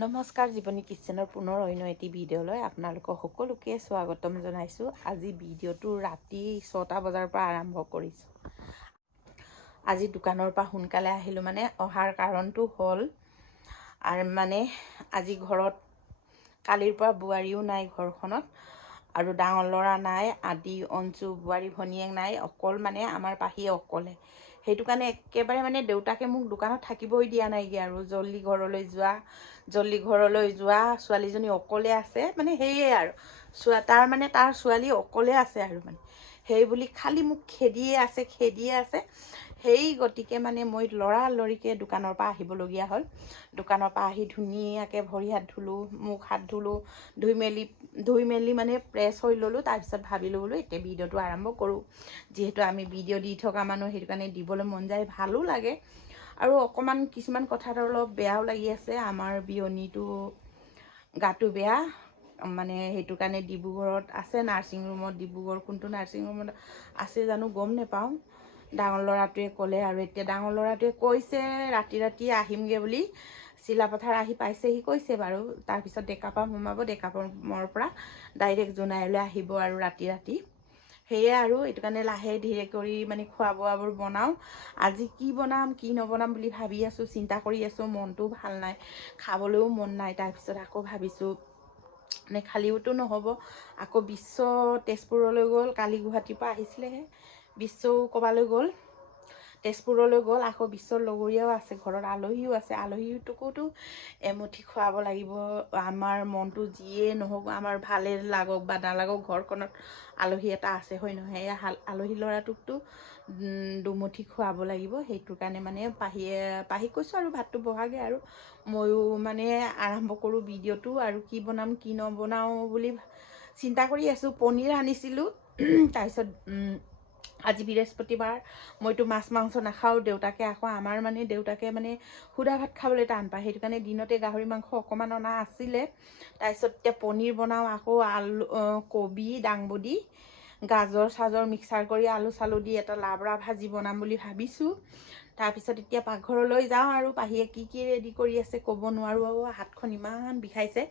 নমস্কাৰ জীৱনী কিচেনৰ পুনৰ অন্য এটি ভিডিঅ'লৈ আপোনালোকক সকলোকে স্বাগতম জনাইছোঁ। আজি ভিডিঅ'টো ৰাতি 6টা বজাৰ পৰা আৰম্ভ কৰিছোঁ। আজি দোকানৰ পৰা সোনকালে আহিলোঁ, মানে অহাৰ কাৰণটো হ'ল আৰু মানে আজি ঘৰত কালিৰ পৰা বোৱাৰীও নাই ঘৰখনত, আৰু ডাঙৰ ল'ৰা নাই, আদি অঞ্চু বোৱাৰী ভনীয়েক নাই, অকল মানে আমাৰ পাহী অকলে। সেইটো কাৰণে একেবাৰে মানে দেউতাকে মোক দোকানত থাকিবই দিয়া নাইগৈ আৰু জল্দি ঘৰলৈ যোৱা ছোৱালীজনী অকলে আছে, মানে সেয়ে আৰু তাৰ ছোৱালী অকলে আছে আৰু মানে সেই বুলি খালি মোক খেদিয়ে আছে। সেই গতিকে মানে মই লৰালৰিকৈ দোকানৰ পৰা আহিবলগীয়া হ'ল। দোকানৰ পৰা আহি ধুনীয়াকৈ ভৰি হাত ধুলোঁ, মুখ হাত ধুলোঁ, ধুই মেলি মানে ফ্ৰেছ হৈ ল'লোঁ। তাৰপিছত ভাবিলোঁ বোলো এতিয়া ভিডিঅ'টো আৰম্ভ কৰোঁ। যিহেতু আমি ভিডিঅ' দি থকা মানুহ, সেইটো কাৰণে দিবলৈ মন যায়, ভালো লাগে। আৰু অকণমান কিছুমান কথাত অলপ বেয়াও লাগি আছে। আমাৰ বিয়নীটো গাটো বেয়া, মানে সেইটো কাৰণে ডিব্ৰুগড়ত আছে নাৰ্ছিং ৰুমত। ডিব্ৰুগড় কোনটো নাৰ্ছিং ৰুমত আছে জানো গম নাপাওঁ। ডাঙৰ ল'ৰাটোৱে ক'লে, আৰু এতিয়া ডাঙৰ ল'ৰাটোৱে কৈছে ৰাতি আহিমগৈ বুলি। চিলাপথাৰ আহি পাইছেহি কৈছে বাৰু। তাৰপিছত ডেকাপাম সোমাব, ডেকাপামৰ পৰা ডাইৰেক্ট জোনাইলৈ আহিব আৰু ৰাতি সেয়ে আৰু এইটো কাৰণে লাহে ধীৰে কৰি মানে খোৱা বোৱাবোৰ বনাওঁ। আজি কি বনাম কি নবনাম বুলি ভাবি আছোঁ, চিন্তা কৰি আছোঁ। মনটোও ভাল নাই, খাবলৈও মন নাই। তাৰপিছত আকৌ ভাবিছোঁ মানে খালিওতো নহ'ব, আকৌ বিশ্ব তেজপুৰলৈ গ'ল। কালি গুৱাহাটীৰ পৰা আহিছিলেহে, বিশ্বও ক'বালৈ গ'ল, তেজপুৰলৈ গ'ল। আকৌ বিশ্বৰ লগৰীয়াও আছে, ঘৰত আলহীও আছে। আলহীটোকোতো এমুঠি খুৱাব লাগিব। আমাৰ মনটো যিয়ে নহওক, আমাৰ ভালে লাগক বা নালাগক, ঘৰখনত আলহী এটা আছে, হয় নহয়? এই আলহী ল'ৰাটোকতো দুমুঠি খুৱাব লাগিব। সেইটো কাৰণে মানে পাহীক কৈছোঁ আৰু ভাতটো বহাগে, আৰু ময়ো মানে আৰম্ভ কৰোঁ ভিডিঅ'টো। আৰু কি বনাম কি নবনাওঁ বুলি চিন্তা কৰি আছোঁ। পনীৰ আনিছিলোঁ। তাৰপিছত আজি বৃহস্পতিবাৰ, মইতো মাছ মাংস নাখাওঁ। আমাৰ দেউতাকে মানে সুদা ভাত খাবলৈ টান পায়। সেইটো কাৰণে দিনতে গাহৰি মাংস অকণমান অনা আছিলে। তাৰপিছত এতিয়া পনীৰ বনাওঁ। আকৌ আলু, কবি, দাংবডি, গাজৰ চাজৰ মিক্সাৰ কৰি আলু চালু দি এটা লাবৰা ভাজি বনাম বুলি ভাবিছোঁ। তাৰপিছত এতিয়া পাকঘৰলৈ যাওঁ, আৰু পাহীয়ে কি ৰেডি কৰি আছে ক'ব নোৱাৰোঁ। আৰু হাতখন ইমান বিষাইছে,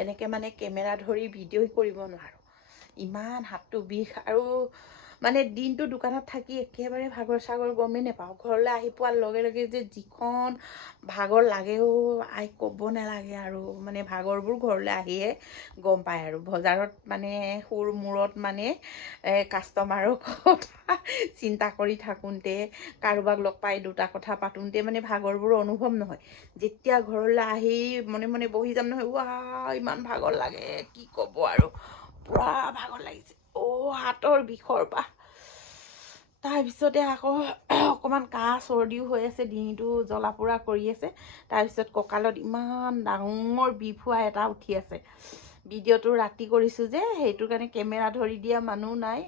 এনেকৈ মানে কেমেৰা ধৰি ভিডিঅ' কৰিব নোৱাৰোঁ, ইমান হাতটো বিষ। আৰু মানে দিনটো দোকানত থাকি একেবাৰে ভাগৰ চাগৰ গমেই নাপাওঁ। ঘৰলৈ আহি পোৱাৰ লগে লগে যে যিখন ভাগৰ লাগেও ক'ব নালাগে। আৰু মানে ভাগৰবোৰ ঘৰলৈ আহিয়ে গম পায়। আৰু বজাৰত মানে সুৰ মূৰত মানে কাষ্টমাৰৰ কথা চিন্তা কৰি থাকোঁতে, কাৰোবাক লগ পাই দুটা কথা পাতোঁতে মানে ভাগৰবোৰ অনুভৱ নহয়। যেতিয়া ঘৰলৈ আহি মনে মনে বহি যাম নহয়, ইমান ভাগৰ লাগে কি ক'ব। আৰু পুৰা ভাগৰ লাগিছে হাতৰ বিষৰ পৰা। তাৰপিছতে আকৌ অকণমান কাহ চৰ্দিও হৈ আছে, ডিঙিটো জ্বলা পোৰা কৰি আছে। তাৰপিছত কঁকালত ইমান ডাঙৰ বিফুৱা এটা উঠি আছে। ভিডিঅ'টো ৰাতি কৰিছোঁ যে, সেইটো কাৰণে কেমেৰা ধৰি দিয়া মানুহ নাই।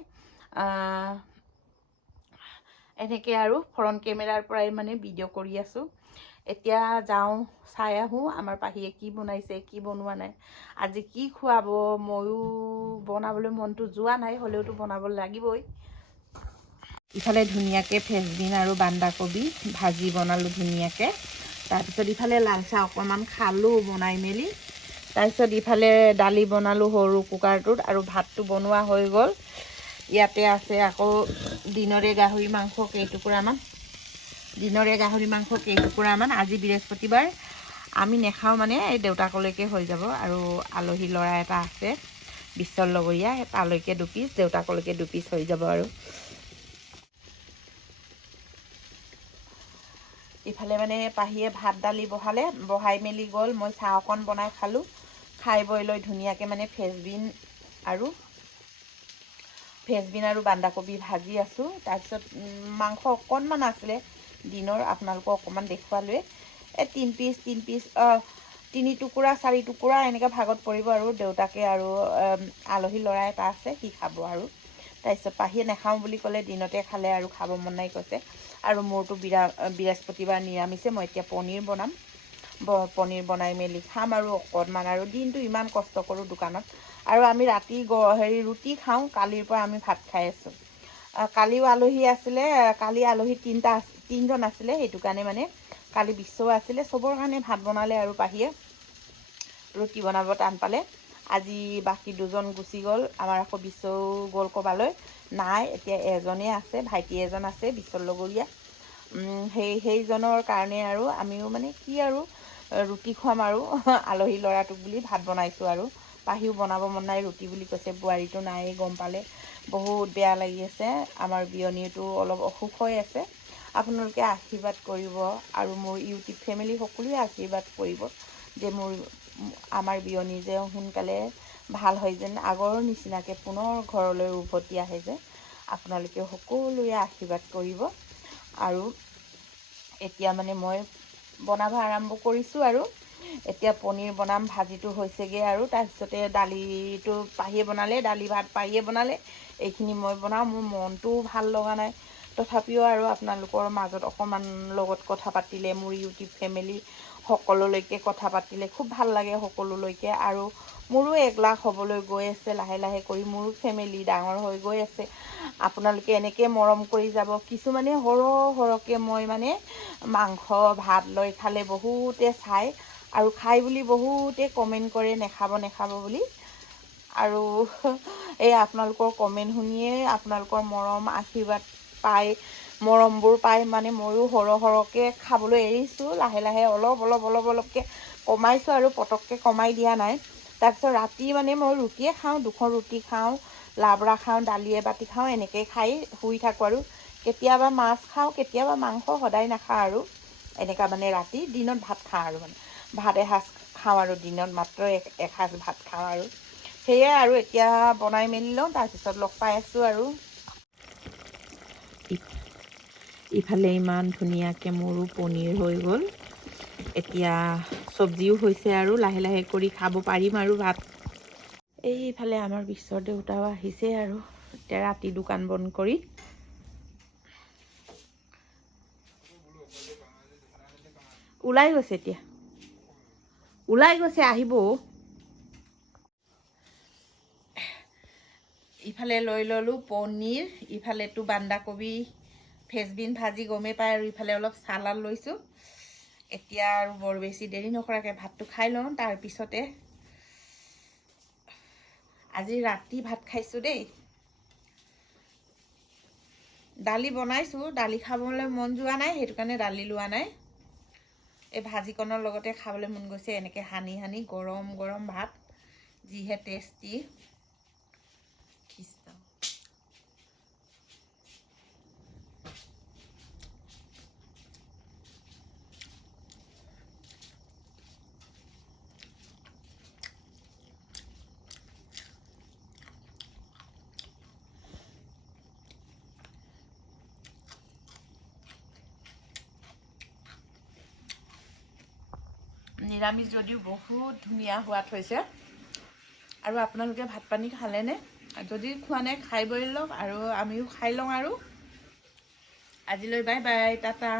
এনেকৈ আৰু ফ্ৰণ্ট কেমেৰাৰ পৰাই মানে ভিডিঅ' কৰি আছোঁ। এতিয়া যাওঁ, চাই আহোঁ আমাৰ পাহীয়ে কি বনাইছে কি বনোৱা নাই, আজি কি খুৱাব। ময়ো বনাবলৈ মনটো যোৱা নাই, হ'লেওতো বনাব লাগিবই। ইফালে ধুনীয়াকৈ ফ্ৰেঞ্চবিন আৰু বন্ধাকবি ভাজি বনালোঁ ধুনীয়াকৈ। তাৰপিছত ইফালে লাল চাহ অকণমান খালোঁ বনাই মেলি। তাৰপিছত ইফালে দালি বনালোঁ সৰু কুকাৰটোত, আৰু ভাতটো বনোৱা হৈ গ'ল। ইয়াতে আছে আকৌ দিনৰে গাহৰি মাংস কেইটুকুৰামান। আজি বৃহস্পতিবাৰ, আমি নেখাওঁ, মানে এই দেউতাকলৈকে হৈ যাব। আৰু আলহী ল'ৰা এটা আছে বিশ্বৰ লগৰীয়া, তালৈকে 2 পিচ, দেউতাকলৈকে 2 পিচ হৈ যাব। আৰু ইফালে মানে পাহীয়ে ভাত দালি বহাই মেলি গ'ল। মই চাহ অকণ বনাই খালোঁ। খাই বৈ লৈ ধুনীয়াকৈ মানে ফ্ৰেঞ্চবিন আৰু বন্ধাকবি ভাজি আছোঁ। তাৰপিছত মাংস অকণমান আছিলে দিনৰ, আপোনালোকক অকণমান দেখুৱালোৱে। 3 পিচ 3 টুকুৰা 4 টুকুৰা এনেকৈ ভাগত পৰিব। আৰু দেউতাকে আৰু আলহী ল'ৰা এটা আছে, সি খাব। আৰু তাৰপিছত পাহীয়ে নাখাওঁ বুলি ক'লে, দিনতে খালে আৰু খাব মন নাই কৈছে। আৰু মোৰতো বৃহস্পতিবাৰ নিৰামিষে। মই এতিয়া পনীৰ বনাম, পনীৰ বনাই মেলি খাম। আৰু অকণমান, আৰু দিনটো ইমান কষ্ট কৰোঁ দোকানত। আৰু আমি ৰাতি ৰুটি খাওঁ। কালিৰ পৰা আমি ভাত খাই আছোঁ। কালিও আলহী আছিলে, কালি আলহী 3জন আছিলে। সেইটো কাৰণে মানে কালি বিশ্বও আছিলে, চবৰ কাৰণে ভাত বনালে আৰু পাহীয়ে। ৰুটি বনাব টান পালে। আজি বাকী দুজন গুচি গ'ল, আমাৰ আকৌ বিশ্বও গ'ল ক'বালৈ, নাই এতিয়া এজনেই আছে, ভাইটি এজন আছে বিশ্বর লগৰীয়া। সেইজনৰ কাৰণে আৰু আমিও মানে কি আৰু ৰুটি খুৱাম আৰু আলহী ল'ৰাটোক বুলি ভাত বনাইছোঁ আৰু। পাহিও বনাব মন নাই ৰুটি বুলি কৈছে, বোৱাৰীটো নাই গম পালে বহুত বেয়া লাগি আছে। আমাৰ বিয়নীটো অলপ অসুখ হৈ আছে। আপোনালোকে আশীৰ্বাদ কৰিব আৰু মোৰ ইউটিউব ফেমিলি সকলোৱে আশীৰ্বাদ কৰিব যে আমাৰ বিয়নী যে সোনকালে ভাল হয় যেন, আগৰ নিচিনাকৈ পুনৰ ঘৰলৈ উভতি আহে যে। আপোনালোকে সকলোৱে আশীৰ্বাদ কৰিব। আৰু এতিয়া মানে মই বনাব আৰম্ভ কৰিছোঁ আৰু। এতিয়া পনীৰ বনাম, ভাজিটো হৈছেগৈ আৰু তাৰপিছতে দালিটো পাহিয়ে বনালে, দালি ভাত পাহিয়ে বনালে, এইখিনি মই বনাওঁ। মোৰ মনটোও ভাল লগা নাই, তথাপিও আৰু আপোনালোকৰ মাজত অকণমান লগত কথা পাতিলে, মোৰ ইউটিউব ফেমিলি সকলোলৈকে কথা পাতিলে খুব ভাল লাগে সকলোলৈকে। আৰু মোৰো 1 লাখ হ'বলৈ গৈ আছে লাহে লাহে কৰি, মোৰো ফেমিলি ডাঙৰ হৈ গৈ আছে। আপোনালোকে এনেকৈ মৰম কৰি যাব। কিছুমানে সৰহকৈ মই মানে মাংস ভাত লৈ খালে বহুতে চায় আৰু খাই বুলি বহুতে কমেণ্ট কৰে নেখাব নেখাব বুলি। আৰু এই আপোনালোকৰ কমেণ্ট শুনিয়ে, আপোনালোকৰ মৰম আশীৰ্বাদ পাই, মৰমবোৰ পাই মানে ময়ো সৰহকৈ খাবলৈ এৰিছোঁ। লাহে লাহে অলপকৈ কমাইছোঁ আৰু পটককৈ কমাই দিয়া নাই। তাৰপিছত ৰাতি মানে মই ৰুটিয়ে খাওঁ, 2খন ৰুটি খাওঁ, লাবৰা খাওঁ, দালি এবাতি খাওঁ, এনেকৈ খাই শুই থাকোঁ আৰু। কেতিয়াবা মাছ খাওঁ, কেতিয়াবা মাংস, সদায় নাখাওঁ আৰু। এনেকুৱা মানে ৰাতি, দিনত ভাত খাওঁ আৰু মানে ভাত এসাঁজ খাওঁ আৰু দিনত মাত্ৰ এসাঁজ ভাত খাওঁ আৰু। সেয়াই আৰু এতিয়া বনাই মেলি লওঁ, তাৰপিছত লগ পাই আছোঁ আৰু। ইফালে ইমান ধুনীয়াকৈ মোৰো পনীৰ হৈ গ'ল। এতিয়া চব্জিও হৈছে আৰু লাহে লাহে কৰি খাব পাৰিম আৰু ভাত। এইফালে আমাৰ বিশ্বৰ দেউতাও আহিছে আৰু এতিয়া ৰাতি দোকান বন্ধ কৰি। ওলাই গৈছে, এতিয়া ওলাই গৈছে, আহিব। ইফালে লৈ ল'লোঁ পনীৰ, ইফালেতো বন্ধাকবি ফ্ৰেঞ্চবিন ভাজি গমেই পায়, আৰু ইফালে অলপ চালাড লৈছোঁ। এতিয়া আৰু বৰ বেছি দেৰি নকৰাকৈ ভাতটো খাই লওঁ, তাৰপিছতে আজি ৰাতি ভাত খাইছোঁ দেই। দালি বনাইছোঁ, দালি খাবলৈ মন যোৱা নাই, সেইটো কাৰণে দালি লোৱা নাই। এই ভাজিকণৰ লগতে খাবলৈ মন গৈছে, এনেকৈ সানি সানি গৰম গৰম ভাত, যিহে টেষ্টি। নিৰামিষ যদিও বহুত ধুনীয়া সোৱাদ হৈছে। আৰু আপোনালোকে ভাত পানী খালেনে? যদি খোৱা নাই খাই বৈ লওক, আৰু আমিও খাই লওঁ আৰু। আজিলৈ বাই বাই, টাটা।